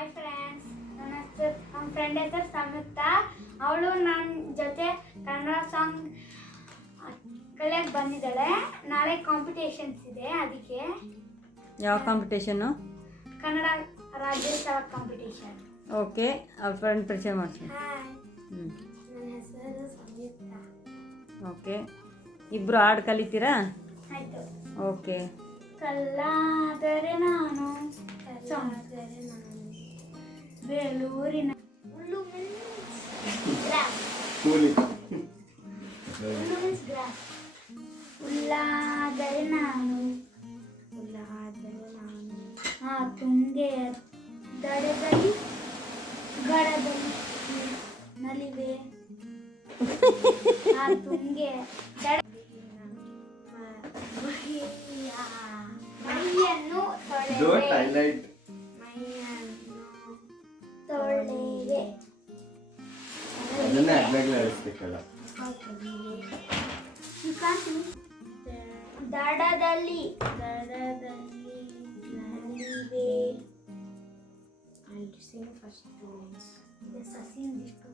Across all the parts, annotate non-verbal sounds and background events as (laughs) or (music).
Hi friends ನನ್ನ ಹೆಸರು ನಮ್ಮ ಫ್ರೆಂಡ್ ಹೆಸರು ಸಂಯುಕ್ತ ಅವಳು ನನ್ನ ಜೊತೆ ಕನ್ನಡ ಸಾಂಗ್ ಕಲಿಯಕ್ಕೆ ಬಂದಿದ್ದಾಳೆ. ನಾಳೆ ಕಾಂಪಿಟೇಷನ್ಸ್ ಇದೆ ಅದಕ್ಕೆ. ಯಾವ competition Kannada Rajyotsava competition okay ಅವ್ರ ಫ್ರೆಂಡ್ ಪರಿಚಯ ಮಾಡ್ತೀನಿ ಹಾಯ್ ಹ್ಞೂ ನನ್ನ ಹೆಸರು ಸಂಯುಕ್ತ ಓಕೆ ಇಬ್ಬರು ಹಾಡು ಕಲಿತೀರಾ? ಆಯಿತು. ಓಕೆ ಕಲ್ಲಾದರೆ ನಾನು ಕಲ್ಲಾದರೆ ಬೇಲೂರಿನ ಹುಲ್ಲು grass. ಹುಲ್ಲಾದರೆ ನಾನು. ಹುಲ್ಲಾದರೆ ನಾನು. ಆ ತುಂಗೆ ದಡದಲ್ಲಿ ಗಡದಲ್ಲಿ ನಲಿವೆ. ಆ ತುಂಗೆ ದಡ ಮೈಯನ್ನು ತೊಳೆವೆ ತೊಳೆವೆ ಅದನ್ನೇ ದಡದಲ್ಲಿ ದಡದಲ್ಲಿ ನಲಿವೆ I'll sing first first two lines ಸಸಿ ಆದರೆ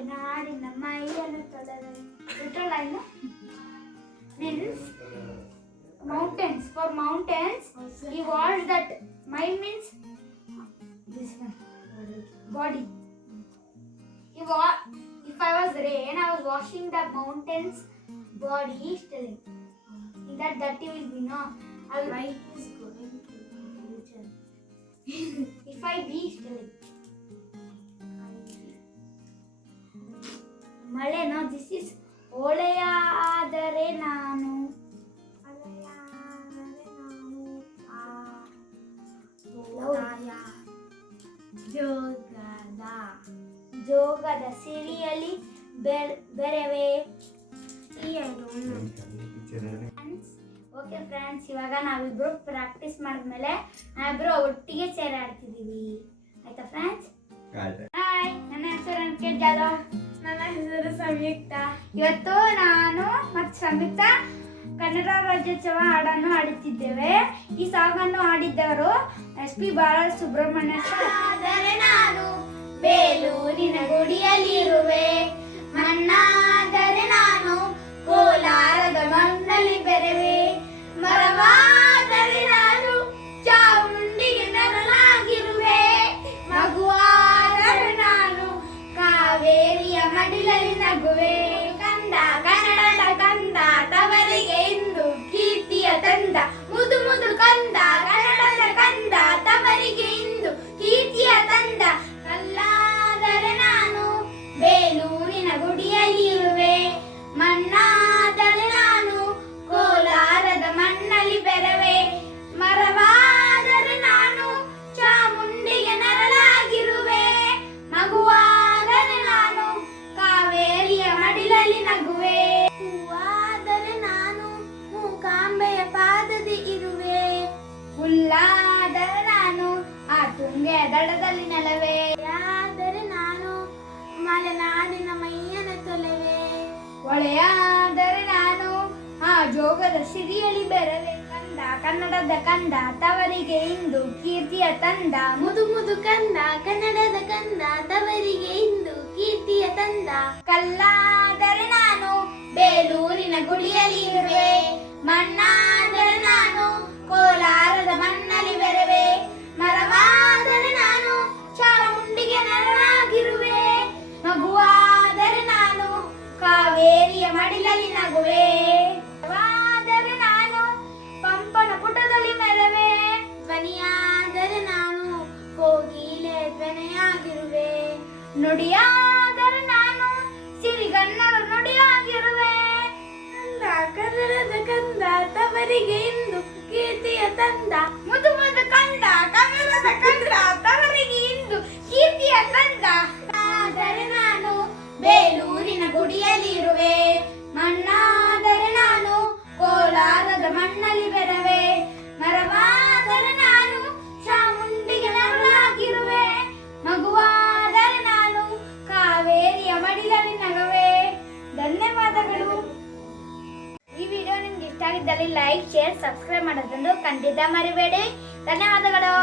ಮಲೆನಾಡಿನ ಮೈಯನ್ನು ತೊಳೆದು line means mountains for mountains he was that my means this one body he wa- if i was rain i was washing the mountains body he is telling in that dirty will be no I'll light is going to future (laughs) if i be is telling ಬೆರೆವೆ? Okay friends ಇವಾಗ ನಾವಿಬ್ರು practice ಮಾಡಿದ್ಮೇಲೆ ನಾವಿಬ್ರು ಒಟ್ಟಿಗೆ chair ಆಡ್ತಿದೀವಿ ಆಯ್ತಾ. Friends hi ನನ್ನ ಹೆಸರು ಅನ್ಕೇಟ್ ಜಾಧವ್. ನನ್ನ ಹೆಸರು ಸಂಯುಕ್ತ. ಇವತ್ತು ನಾನು ಮತ್ತು ಸಂಯುಕ್ತ ಕನ್ನಡ ರಾಜ್ಯೋತ್ಸವ ಹಾಡನ್ನು ಹಾಡುತ್ತಿದ್ದೇವೆ. ಈ ಸಾಂಗ್ ಅನ್ನು ಹಾಡಿದ್ದವರು ಎಸ್ ಪಿ ಬಾಲಸುಬ್ರಹ್ಮಣ್ಯ ಆದರೆ ನಾನು ಬೇಲೂರಿನ ಗುಡಿಯಲ್ಲಿರುವೆ. Man ಆ ಎದಡದಲ್ಲಿ ನೆಲವೇ. ಆದರೆ ನಾನು ಮಲೆನಾಡಿನ ಮೈಯನ ತೊಲೆವೆ. ಒಳೆಯಾದರೆ ನಾನು ಆ ಜೋಗದ ಸಿರಿಯಲಿ ಬೆರವೆ ಕಂದ ಕನ್ನಡದ ಕಂದ ತವರಿಗೆ ಇಂದು ಕೀರ್ತಿಯ ತಂದ. ಮುದು ಮುದು ಕಂದ ಕನ್ನಡದ ಕಂದ ತವರಿಗೆ ಇಂದು ಕೀರ್ತಿಯ ತಂದ. ಕಲ್ಲಾದರೆ ನಾನು ಬೇಲೂರಿನ ಗುಡಿಯಲ್ಲಿ ಮಣ್ಣ ನುಡಿಯಾದರೆ ನಾನು ಸಿರಿಗನ್ನಡ ನುಡಿಯಾಗಿರುವೆ ಕಂದ ಕನ್ನಡದ ಕಂದ ತವರಿಗೆ ಇಂದು ಕೀರ್ತಿಯ ತಂದ. ಮುದು ಮುದು ಕಂದ ಮಾಡಿದ ನಗವೇ ಧನ್ಯವಾದಗಳು. ಈ ವಿಡಿಯೋ ನಿಮ್ಗೆ ಇಷ್ಟ ಆಗಿದ್ದಲ್ಲಿ ಲೈಕ್ ಶೇರ್ ಸಬ್ಸ್ಕ್ರೈಬ್ ಮಾಡೋದನ್ನು ಖಂಡಿತ ಮರಿಬೇಡಿ. ಧನ್ಯವಾದಗಳು.